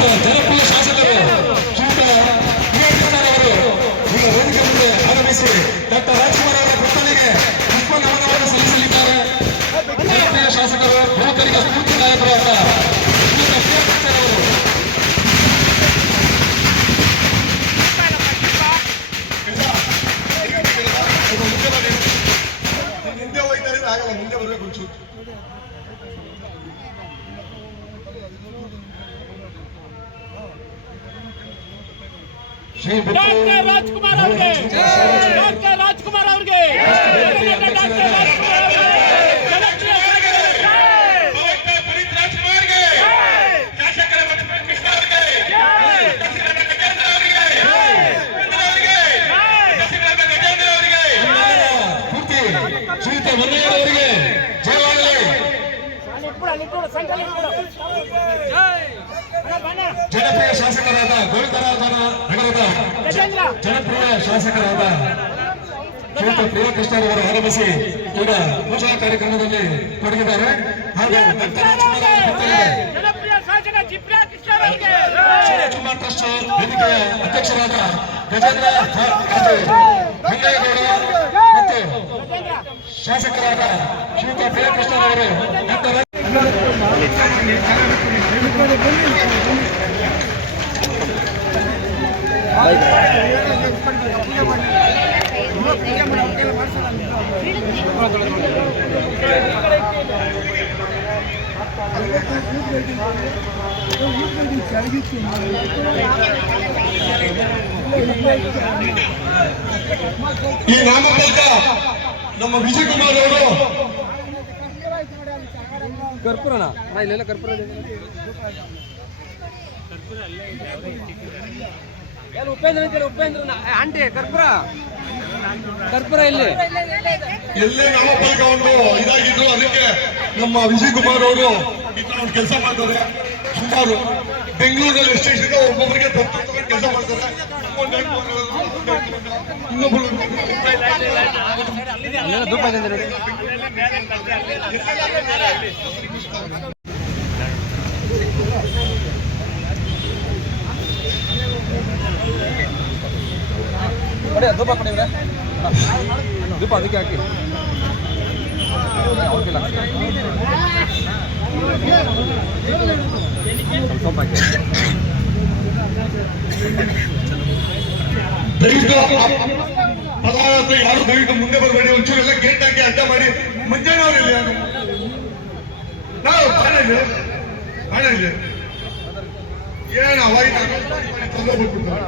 ಜನಪ್ರಿಯ ಶಾಸಕರು ಈಗ ವೇದಿಕೆ ಮುಂದೆ ಆಗಮಿಸಿ ಡಾಕ್ಟರ್ ರಾಜ್ಕುಮಾರ್ ಅವರ ಪುತ್ಥಳಿಗೆ ಪುಷ್ಪ ನಮನವನ್ನು ಸಲ್ಲಿಸಲಿದ್ದಾರೆ ಜನಪ್ರಿಯ ಶಾಸಕರು ಯುವಕರಿಗೆ ಸ್ಫೂರ್ತಿದಾಯಕರು ಅಂತ ಹಿಂದೆ ಹೋಗ್ತಾ ಆಗಲ್ಲ ಮುಂದೆ ಬರ್ಬೇಕು ಡಾಕ್ಟರ್ ರಾಜ್ಕುಮಾರ್ ಅವ್ರಿಗೆ ಡಾಕ್ಟರ್ ರಾಜ್ಕುಮಾರ್ ಅವ್ರಿಗೆ ಡಾಕ್ಟರ್ ರಾಜ್ಕುಮಾರ್ ಅವ್ರಿಗೆ ಜನಪ್ರಿಯ ಜನಪ್ರಿಯ ಶಾಸಕರಾದ ಗೋವಿಂದರಾಜನ ನಗರದ ಜನಪ್ರಿಯ ಶಾಸಕರಾದ ಶ್ರೀಯುತ ಪ್ರಿಯಕೃಷ್ಣರವರು ಆಗಮಿಸಿ ಈಗ ಪೂಜಾ ಕಾರ್ಯಕ್ರಮದಲ್ಲಿ ತೊಡಗಿದ್ದಾರೆ. ಹಾಗೂ ಶಿವಕುಮಾರ್ ಟ್ರಸ್ಟ್ ವೇದಿಕೆಯ ಅಧ್ಯಕ್ಷರಾದ ಗಜೇಂದ್ರ ಮತ್ತು ಶಾಸಕರಾದ ಶ್ರೀಯುತ ಪ್ರಿಯಕೃಷ್ಣರವರು ಡಾಕ್ಟರ್ ಈ ನಾಮಫಲಕ ನಮ್ಮ ವಿಜಯ್ ಕುಮಾರ್ ಅವರು ಕರ್ಪೂರನ? ಇಲ್ಲೆಲ್ಲ ಕರ್ಪೂರ ಉಪೇಂದ್ರ ಅಂತೇಳಿ ಉಪೇಂದ್ರ ಆಂಟಿ, ಕರ್ಪೂರ? ಕರ್ಪೂರ ಇಲ್ಲಿ ಎಲ್ಲೇ ನಾಮಫಲಕ ಒಂದು ಇದಾಗಿದ್ರು ಅದಕ್ಕೆ ನಮ್ಮ ವಿಜಯ್ ಕುಮಾರ್ ಅವರು ಈ ತರ ಒಂದು ಕೆಲಸ ಮಾಡ್ತಾರೆ. ಸುಮಾರು ಬೆಂಗಳೂರಲ್ಲಿ ಸ್ಟೇಷನ್ ಒಬ್ಬೊಬ್ಬರಿಗೆ ಕೆಲಸ ಮಾಡ್ತಾರೆ. ಇನ್ನೊಬ್ಬರು ಧೂಪ ಇದೆ ನೋಡಿ ಕೊಡಿ ಧೂಪ ಕೊಡಿ ಇವ್ರೆ. ಧೂಪ ಅದಕ್ಕೆ ಹಾಕಿ ಅವ್ರಿಗಿಲ್ಲ. ಸ್ವಲ್ಪ ಸ್ವಲ್ಪ ಹಾಕಿ ದಯವಿಟ್ಟು ಆ ಪದಾರ್ಥ ಯಾರು ದಯವಿಟ್ಟು ಮುಂದೆ ಬರಬೇಡಿ ಒಂಚೂರು ಎಲ್ಲ ಗೇಟ್ ಹಾಕಿ ಅಡ್ಡ ಮಾಡಿ. ಮುಂಜಾನೆ ಅವ್ರಿಲ್ಲ ನಾವು ಬಾಳೆ ಬಾಳೆ ಬಾಣ ಇದೆ. ಏನು ಅವಾಯ್ತು ತಂದು ಬಿಟ್ಬಿಡ್ತಾರೆ